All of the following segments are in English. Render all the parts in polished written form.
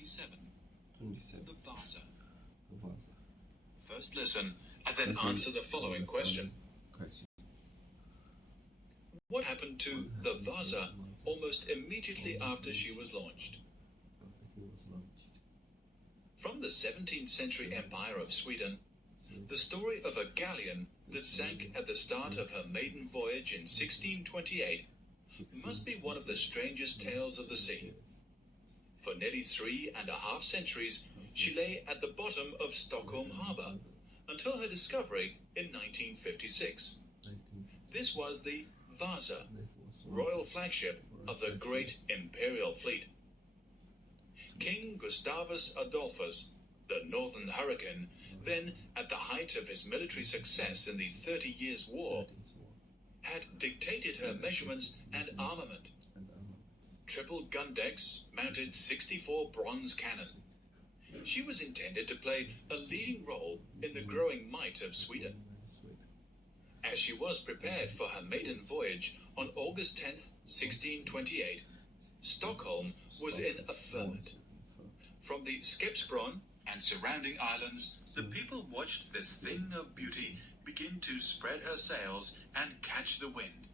27. 27. The Vasa. The Vasa. First listen and then answer the following question. What happened to the Vasa almost immediately after she was launched? From the 17th century empire of Sweden, the story of a galleon that sank at the start of her maiden voyage in 1628 must be one of the strangest tales of the sea. For nearly 3.5 centuries, she lay at the bottom of Stockholm harbour until her discovery in 1956. This was the Vasa, royal flagship of the great imperial fleet. King Gustavus Adolphus, the Northern Hurricane, then at the height of his military success in the 30 Years' War, had dictated her measurements and armament. Triple gun decks mounted 64 bronze cannon. She was intended to play a leading role in the growing might of Sweden. As she was prepared for her maiden voyage on August 10th, 1628, Stockholm was in a ferment. From the Skeppsbron and surrounding islands, the people watched this thing of beauty begin to spread her sails and catch the wind.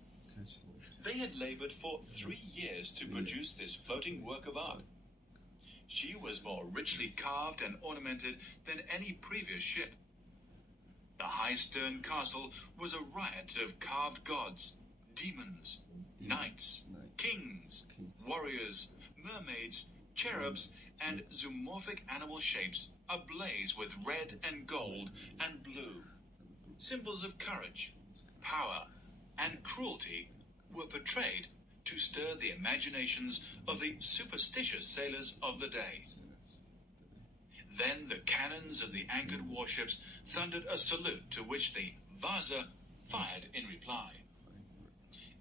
They had labored for 3 years to produce this floating work of art. She was more richly carved and ornamented than any previous ship. The high stern castle was a riot of carved gods, demons, knights, kings, warriors, mermaids, cherubs, and zoomorphic animal shapes ablaze with red and gold and blue. Symbols of courage, power, and cruelty were portrayed to stir the imaginations of the superstitious sailors of the day. Then the cannons of the anchored warships thundered a salute to which the Vasa fired in reply.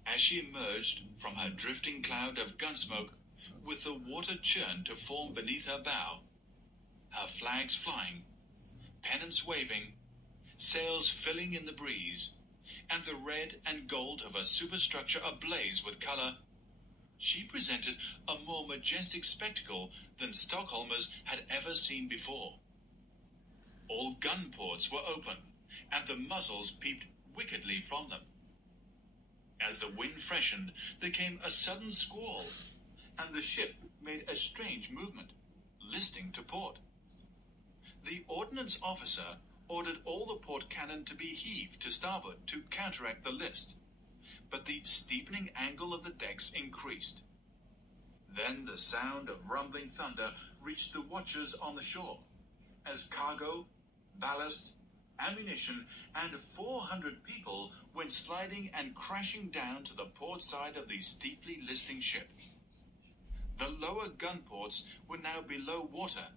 As she emerged from her drifting cloud of gunsmoke, with the water churned to form beneath her bow, her flags flying, pennants waving, sails filling in the breeze, and the red and gold of her superstructure ablaze with colour, she presented a more majestic spectacle than Stockholmers had ever seen before. All gun ports were open, and the muzzles peeped wickedly from them. As the wind freshened, there came a sudden squall, and the ship made a strange movement, listing to port. The ordnance officer ordered all the port cannon to be heaved to starboard to counteract the list, but the steepening angle of the decks increased. Then the sound of rumbling thunder reached the watchers on the shore, as cargo, ballast, ammunition, and 400 people went sliding and crashing down to the port side of the steeply listing ship. The lower gun ports were now below water,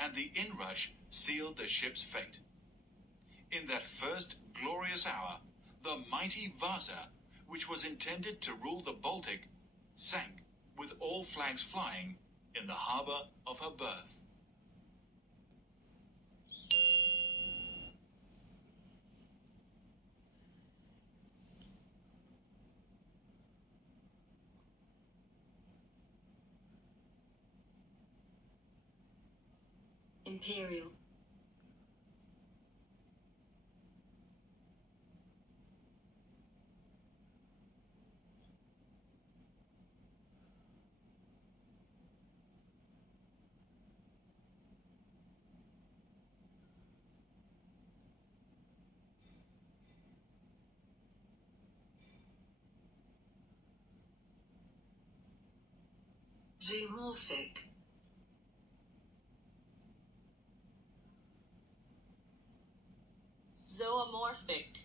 and the inrush sealed the ship's fate. In that first glorious hour, the mighty Vasa, which was intended to rule the Baltic, sank with all flags flying in the harbour of her birth. Imperial. Zoomorphic. Zoomorphic.